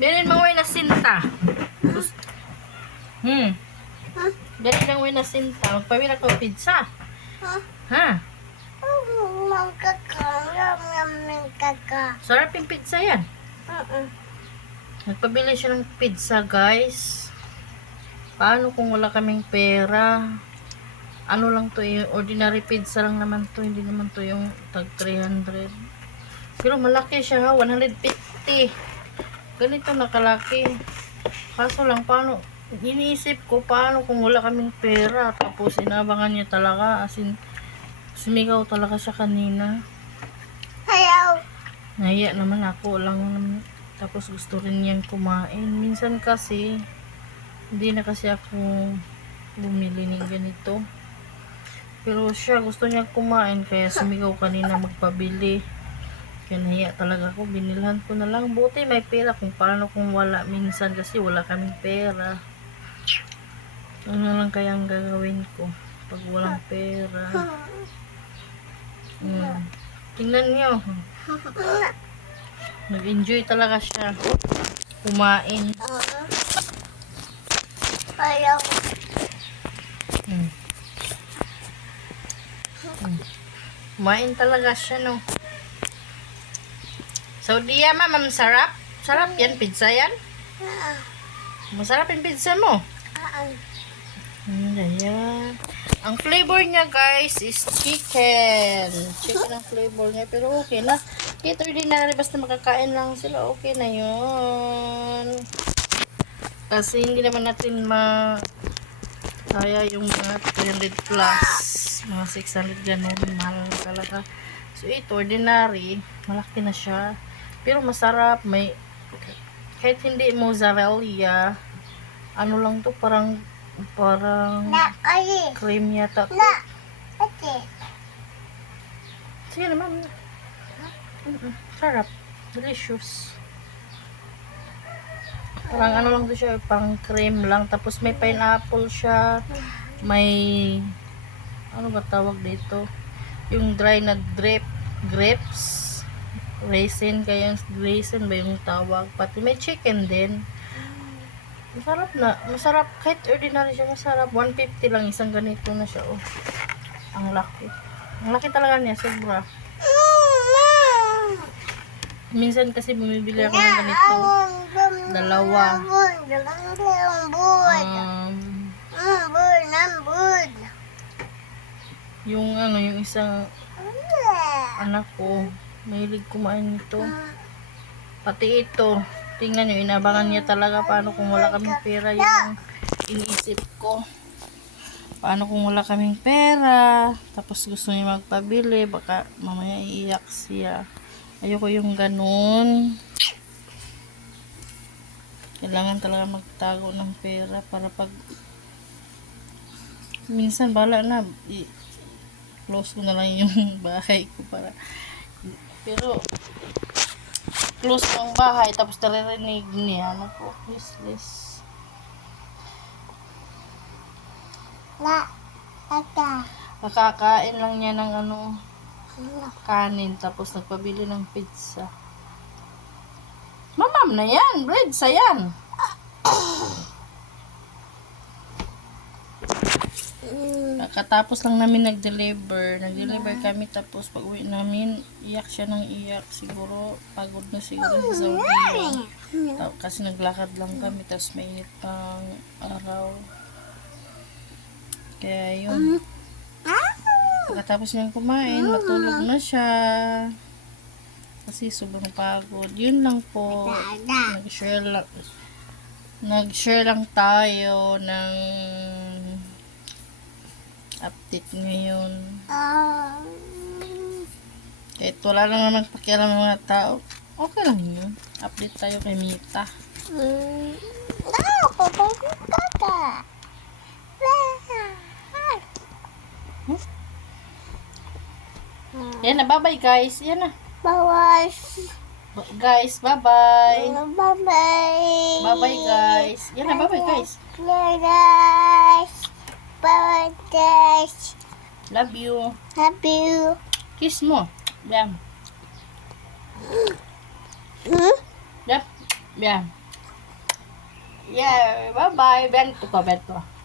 Bilhin mo na sinta. Huh? Bilhin mo na sinta. Magpamila ko pizza. Huh? Ha? Magkaka. Sarap yung pizza yan. Nagpabili siya ng pizza, guys. Paano kung wala kaming pera? Ano lang to, yung ordinary pizza lang naman to. Hindi naman to yung tag 300. Pero malaki siya ha, 150. Ganito nakalaki. Kaso lang, paano? Iniisip ko, paano kung wala kaming pera? Tapos inabangan niya talaga. As in, sumigaw talaga siya kanina. Hello. Nahiya naman ako lang naman. Tapos gusto rin niyang kumain. Minsan kasi, hindi na kasi ako bumili ng ganito. Pero siya, gusto niya kumain. Kaya sumigaw kanina magpabili. Kaya nahiya talaga ako. Binilhan ko na lang. Buti may pera. Kung paano kung wala. Minsan kasi wala kaming pera. Ano lang kaya ang gagawin ko pag walang pera. Tingnan niyo. Nag-enjoy talaga siya kumain. Hello. Kumain talaga siya, no. So, Dia, ma'am, sarap. Sarap yan, pizza yan. Masarap yung pizza mo. Ayan. Ang flavor niya, guys, is chicken. Chicken ang flavor niya. Pero okay na. Ito ordinary, basta makakain lang sila. Okay na yun. Kasi hindi naman natin kaya yung mga 300 plus. Mga 600 ganun. Mahal talaga. So, ito ordinary. Malaki na siya. Pero masarap. May, kahit hindi mozzarella, ano lang to, parang cream yata to. Sige naman. Sarap. Delicious. Parang ano lang to siya, parang cream lang. Tapos may pineapple siya. May, ano ba tawag dito? Yung dry na grapes. Raisin, kaya raisin ba yung tawag? Pati may chicken din. Masarap na. Masarap. Kahit ordinary siya, masarap. 150 lang. Isang ganito na siya. Oh. Ang laki. Ang laki talaga niya. Sobra. Minsan kasi bumibili ako ng ganito. Dalawa. Yung ano, yung isang anak ko, mahilig kumain nito. Pati ito. Tingnan nyo, inabangan niya talaga paano kung wala kaming pera. Yung iniisip ko. Paano kung wala kaming pera. Tapos gusto niya magpabili. Baka mamaya iiyak siya. Ayoko yung ganun. Kailangan talaga magtago ng pera para pag minsan bala na close ko na lang yung bahay ko para pero close ang bahay tapos naririnig niya ako useless. Nakakain lang niya ng ano kanin tapos nagpabili ng pizza. Mamam na yan, bread sa yan. Katapos lang namin nag-deliver kami, tapos pag uwi namin iyak siya ng iyak, siguro pagod na siguro si Saudi kasi naglakad lang kami tapos mainit pang araw, kaya yun. Pagkatapos niyang kumain, matulog na siya kasi sobrang pagod. Yun lang po, nag-share lang tayo ng update ngayon. Kahit wala lang naman pakialam ng mga tao, okay lang yun. Update tayo kay Mita. Yan na, bye-bye guys. Yan na. Bye-bye. Guys, bye-bye. Bye-bye. Bye-bye guys. Yan na, bye-bye guys. Bye-bye, guys. Love you. Love you. Kiss mo. Yan. Yep. Yan. Yeah, bye-bye. Bento ko, bento.